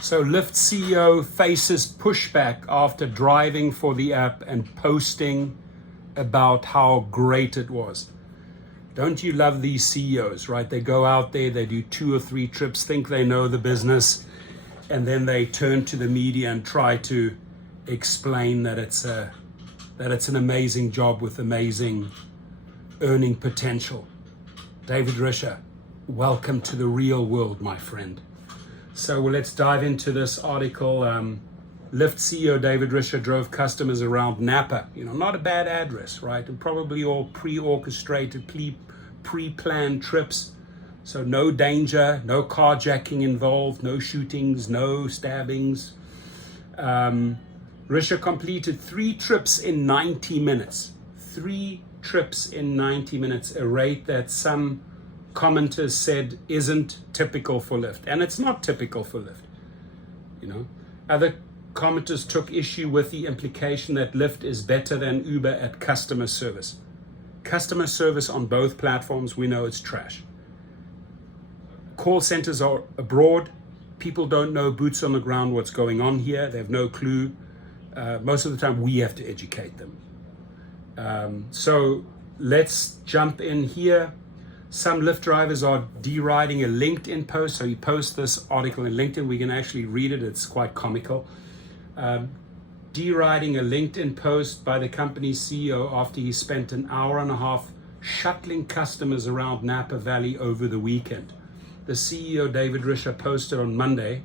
So Lyft CEO faces pushback after driving for the app and posting about how great it was. Don't you love these CEOs, right? They go out there, they do 2 or 3 trips, think they know the business, and then they turn to the media and try to explain that it's an amazing job with amazing earning potential. David Risher, welcome to the real world, my friend. So let's dive into this article. Lyft CEO David Risher drove customers around Napa. Not a bad address, right? And probably all pre-orchestrated, pre-planned trips. So no danger, no carjacking involved, no shootings, no stabbings. Risher completed 3 trips in 90 minutes. 3 trips in 90 minutes, a rate that some commenters said isn't typical for Lyft. And it's not typical for Lyft. Other commenters took issue with the implication that Lyft is better than Uber at customer service. Customer service on both platforms, we know it's trash. Call centers are abroad. People don't know boots on the ground what's going on here. They have no clue. Most of the time we have to educate them. So let's jump in here. Some Lyft drivers are deriding a LinkedIn post. So he posts this article in LinkedIn. We can actually read it. It's quite comical. Deriding a LinkedIn post by the company's CEO after he spent an hour and a half shuttling customers around Napa Valley over the weekend. The CEO, David Risher, posted on Monday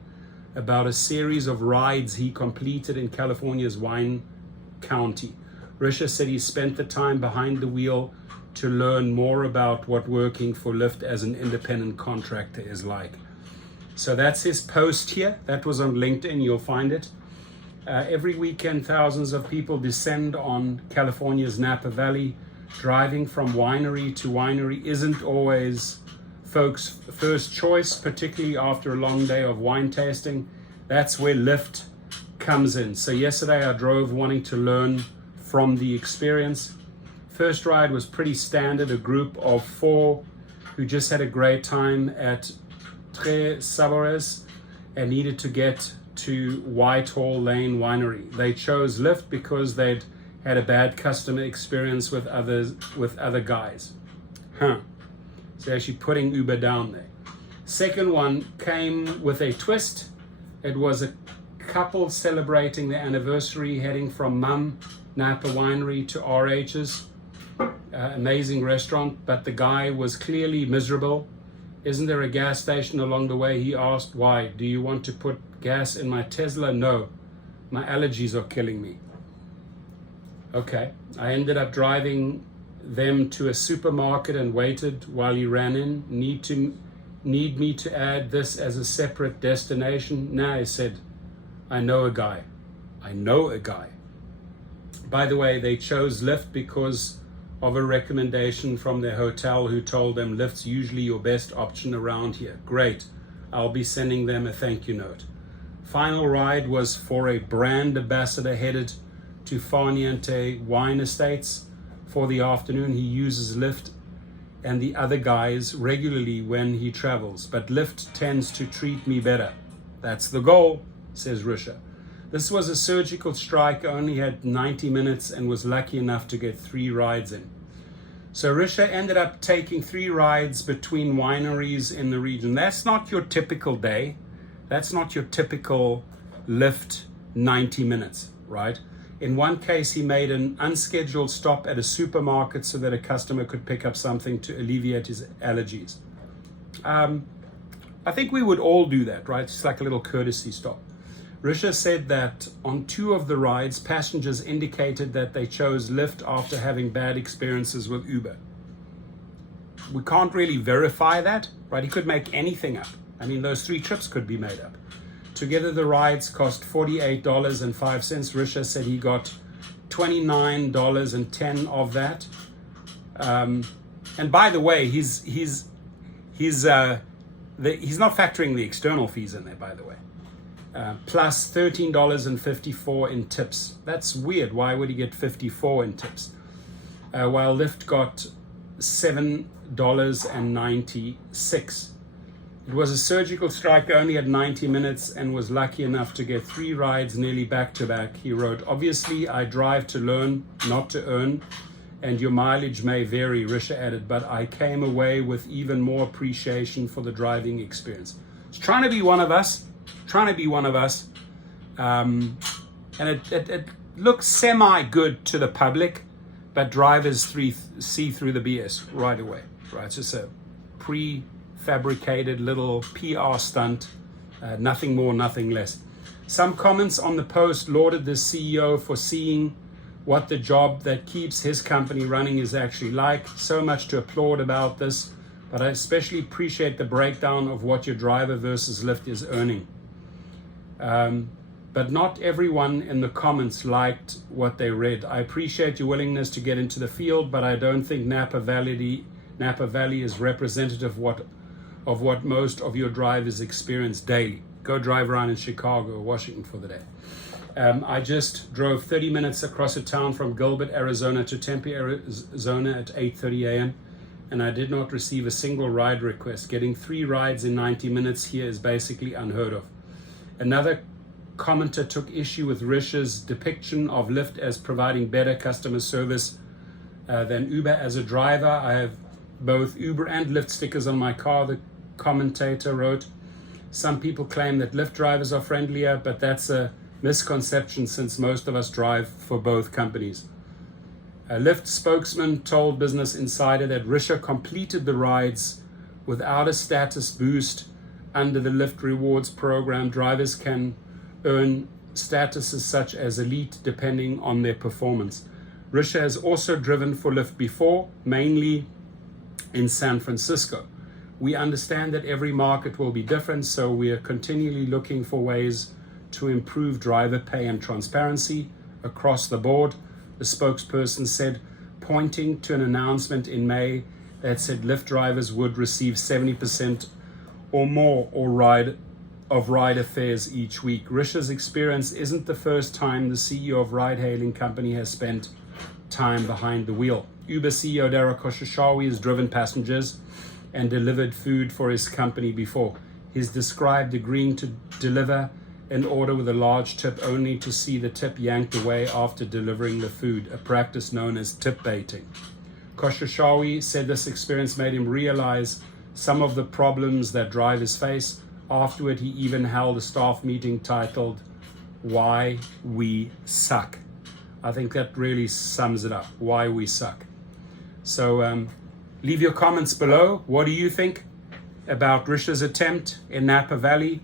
about a series of rides he completed in California's Wine County. Risher said he spent the time behind the wheel to learn more about what working for Lyft as an independent contractor is like. So that's his post here. That was on LinkedIn. You'll find it. Every weekend, thousands of people descend on California's Napa Valley. Driving from winery to winery isn't always folks' first choice, particularly after a long day of wine tasting. That's where Lyft comes in. So yesterday I drove wanting to learn from the experience. First ride was pretty standard, a group of 4 who just had a great time at Tres Sabores and needed to get to Whitehall Lane Winery. They chose Lyft because they'd had a bad customer experience with other guys. So actually putting Uber down there. Second one came with a twist. It was a couple celebrating their anniversary heading from Mum Napa Winery to RH's. Amazing restaurant, but the guy was clearly miserable. Isn't there a gas station along the way? He asked. Why? Do you want to put gas in my Tesla? No, my allergies are killing me. Okay, I ended up driving them to a supermarket and waited while he ran in. Need me to add this as a separate destination? Nah, I said, I know a guy. By the way, they chose Lyft because of a recommendation from their hotel who told them Lyft's usually your best option around here. Great. I'll be sending them a thank you note. Final ride was for a brand ambassador headed to Farniente Wine Estates for the afternoon. He uses Lyft and the other guys regularly when he travels, but Lyft tends to treat me better. That's the goal, says Risher. This was a surgical strike, only had 90 minutes and was lucky enough to get 3 rides in. So Risher ended up taking 3 rides between wineries in the region. That's not your typical day. That's not your typical Lyft 90 minutes, right? In one case, he made an unscheduled stop at a supermarket so that a customer could pick up something to alleviate his allergies. I think we would all do that, right? It's like a little courtesy stop. Risher said that on 2 of the rides, passengers indicated that they chose Lyft after having bad experiences with Uber. We can't really verify that, right? He could make anything up. I mean, those 3 trips could be made up. Together, the rides cost $48.05. Risher said he got $29.10 of that. And by the way, he's not factoring the external fees in there, by the way. Plus $13.54 in tips. That's weird. Why would he get $54 in tips? While Lyft got $7.96. It was a surgical strike. I only had 90 minutes and was lucky enough to get 3 rides nearly back to back. He wrote, obviously I drive to learn, not to earn, and your mileage may vary, Risha added, but I came away with even more appreciation for the driving experience. It's trying to be one of us, and it looks semi-good to the public, but drivers see through the BS right away, right? It's just a prefabricated little PR stunt, nothing more, nothing less. Some comments on the post lauded the CEO for seeing what the job that keeps his company running is actually like. So much to applaud about this, but I especially appreciate the breakdown of what your driver versus Lyft is earning. But not everyone in the comments liked what they read. I appreciate your willingness to get into the field, but I don't think Napa Valley is representative of what most of your drivers experience daily. Go drive around in Chicago or Washington for the day. I just drove 30 minutes across a town from Gilbert, Arizona to Tempe, Arizona at 8:30 a.m. and I did not receive a single ride request. Getting 3 rides in 90 minutes here is basically unheard of. Another commenter took issue with Risha's depiction of Lyft as providing better customer service than Uber. As a driver, I have both Uber and Lyft stickers on my car, the commentator wrote. Some people claim that Lyft drivers are friendlier, but that's a misconception since most of us drive for both companies. A Lyft spokesman told Business Insider that Risha completed the rides without a status boost. Under the Lyft Rewards program, drivers can earn statuses such as elite depending on their performance. Risha has also driven for Lyft before, mainly in San Francisco. We understand that every market will be different, so we are continually looking for ways to improve driver pay and transparency across the board, the spokesperson said, pointing to an announcement in May that said Lyft drivers would receive 70% or more of rider fares each week. Risha's experience isn't the first time the CEO of ride-hailing company has spent time behind the wheel. Uber CEO Dara Khosrowshahi has driven passengers and delivered food for his company before. He's described agreeing to deliver an order with a large tip only to see the tip yanked away after delivering the food, a practice known as tip baiting. Khosrowshahi said this experience made him realize some of the problems that drivers face. Afterward, he even held a staff meeting titled, Why We Suck. I think that really sums it up, why we suck. So leave your comments below. What do you think about Risha's attempt in Napa Valley?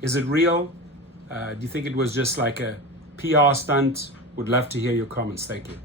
Is it real? Do you think it was just like a PR stunt? Would love to hear your comments. Thank you.